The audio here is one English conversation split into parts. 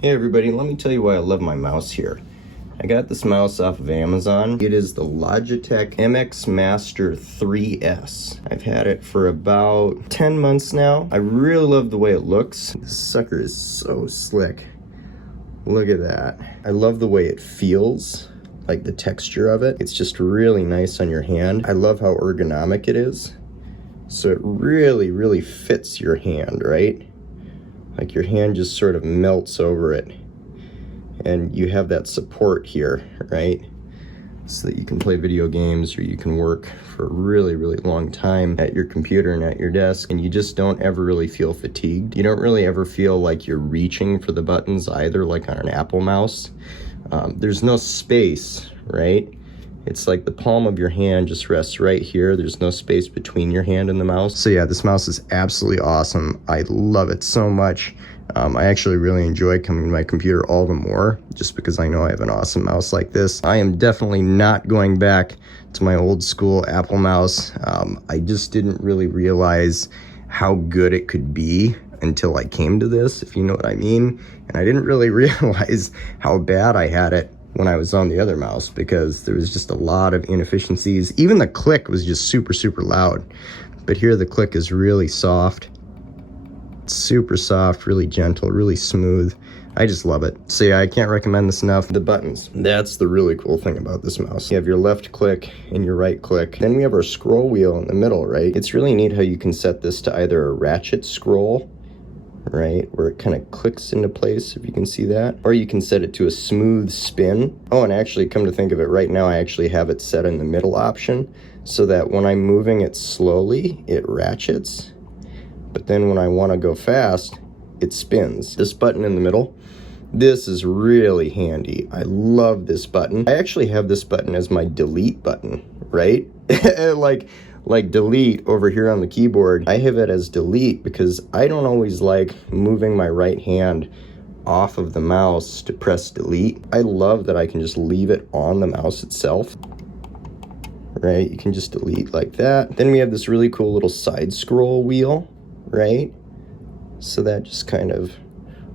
Hey everybody, let me tell you why I love my mouse here. I got this mouse off of Amazon. It is the Logitech MX Master 3S. I've had it for about 10 months now. I really love the way it looks. This sucker is so slick. Look at that. I love the way it feels, like the texture of it. It's just really nice on your hand. I love how ergonomic it is. So it really fits your hand, right? Like your hand just sort of melts over it. And you have that support here, right? So that you can play video games or you can work for a really long time at your computer and at your desk, and you just don't ever really feel fatigued. You don't really ever feel like you're reaching for the buttons either, like on an Apple mouse. There's no space, right? It's like the palm of your hand just rests right here. There's no space between your hand and the mouse. So yeah, this mouse is absolutely awesome. I love it so much. I actually really enjoy coming to my computer all the more just because I know I have an awesome mouse like this. I am definitely not going back to my old school Apple mouse. I just didn't really realize how good it could be until I came to this, if you know what I mean. And I didn't really realize how bad I had it when I was on the other mouse because there was just a lot of inefficiencies. Even the click was just super loud. But here the click is really soft. Super soft, really gentle, really smooth. I just love it. So yeah, I can't recommend this enough. The buttons, that's the really cool thing about this mouse. You have your left click and your right click. Then we have our scroll wheel in the middle, right? It's really neat how you can set this to either a ratchet scroll, right, where it kind of clicks into place, if you can see that, or you can set it to a smooth spin. Oh, and actually, come to think of it, right now I actually have it set in the middle option so that when I'm moving it slowly, it ratchets. But then when I want to go fast, it spins. This button in the middle, this is really handy. I love this button. I actually have this button as my delete button, right? like delete over here on the keyboard. I have it as delete because I don't always like moving my right hand off of the mouse to press delete. I love that I can just leave it on the mouse itself. Right, you can just delete like that. Then we have this really cool little side scroll wheel, right? So that just kind of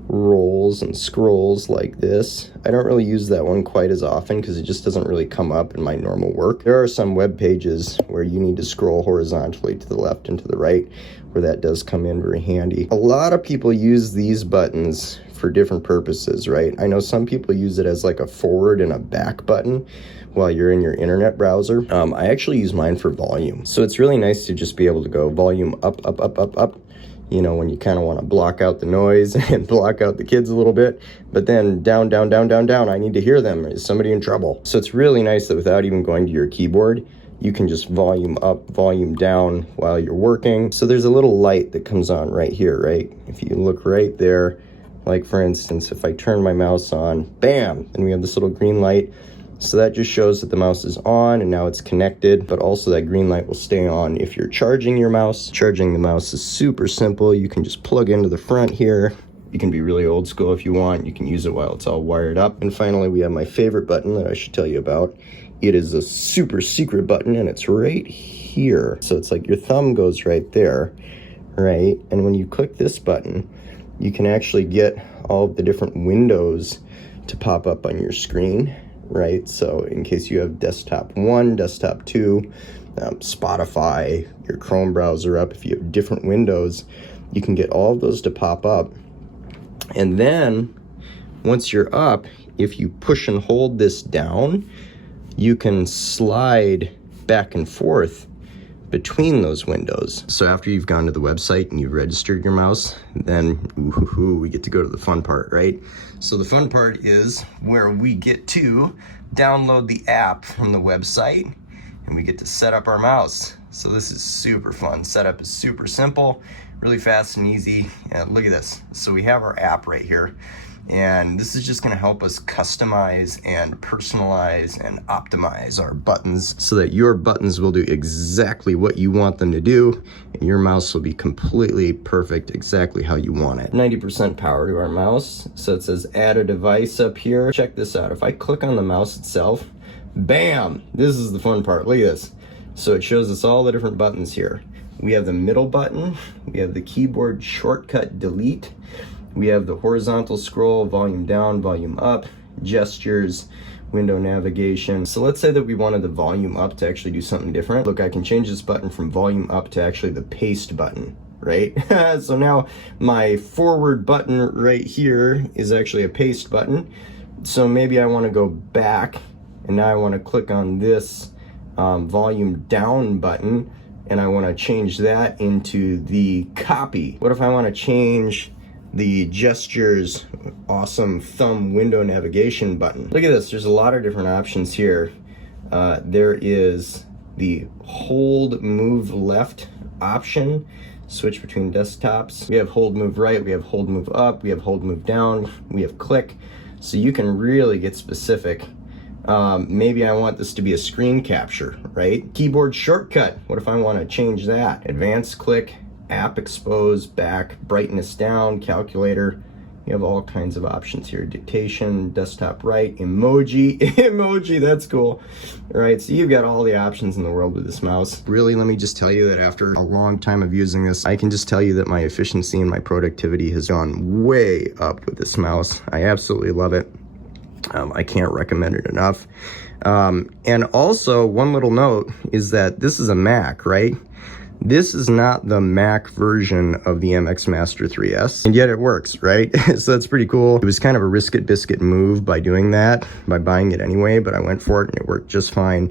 rolls and scrolls like this. I don't really use that one quite as often because it just doesn't really come up in my normal work. There are some web pages where you need to scroll horizontally to the left and to the right, where that does come in very handy. A lot of people use these buttons for different purposes, right? I know some people use it as like a forward and a back button while you're in your internet browser. I actually use mine for volume. So it's really nice to just be able to go volume up, you know, when you kind of want to block out the noise and block out the kids a little bit, but then down, I need to hear them. Is somebody in trouble? So it's really nice that without even going to your keyboard, you can just volume up, volume down while you're working. So there's a little light that comes on right here, right? If you look right there, like for instance, if I turn my mouse on, bam, and we have this little green light. So that just shows that the mouse is on and now it's connected, but also that green light will stay on if you're charging your mouse. Charging the mouse is super simple. You can just plug into the front here. You can be really old school if you want. You can use it while it's all wired up. And finally, we have my favorite button that I should tell you about. It is a super secret button and it's right here. So it's like your thumb goes right there, right? And when you click this button, you can actually get all of the different windows to pop up on your screen. Right, so in case you have desktop 1, desktop 2, Spotify, your Chrome browser up, if you have different windows, you can get all of those to pop up. And then once you're up, if you push and hold this down, you can slide back and forth between those windows. So after you've gone to the website and you've registered your mouse, then we get to go to the fun part, right? So the fun part is where we get to download the app from the website and we get to set up our mouse. So this is super fun. Setup is super simple, really fast and easy. Look at this. So we have our app right here. And this is just going to help us customize and personalize and optimize our buttons so that your buttons will do exactly what you want them to do and your mouse will be completely perfect exactly how you want it. 90% power to our mouse. So it says add a device up here. Check this out. If I click on the mouse itself, bam, this is the fun part. Look at this. So it shows us all the different buttons here. We have the middle button. We have the keyboard shortcut delete. We have the horizontal scroll, volume down, volume up, gestures, window navigation. So let's say that we wanted the volume up to actually do something different. Look, I can change this button from volume up to actually the paste button, right? So now my forward button right here is actually a paste button. So maybe I want to go back, and now I want to click on this volume down button, and I want to change that into the copy. What if I want to change the gestures awesome thumb window navigation button? Look at this, there's a lot of different options here. There is the hold move left option, switch between desktops. We have hold move right, we have hold move up, we have hold move down, we have click. So you can really get specific. Maybe I want this to be a screen capture, right? Keyboard shortcut, what if I want to change that? Advanced click, app expose, back, brightness down, calculator. You have all kinds of options here. Dictation, desktop right, emoji, emoji, that's cool. All right, so you've got all the options in the world with this mouse. Really, let me just tell you that after a long time of using this, I can just tell you that my efficiency and my productivity has gone way up with this mouse. I absolutely love it. I can't recommend it enough. And also, one little note is that this is a Mac, right? This is not the Mac version of the MX Master 3S, and yet it works, right? So that's pretty cool. It was kind of a risk it biscuit move by doing that, by buying it anyway, but I went for it and it worked just fine.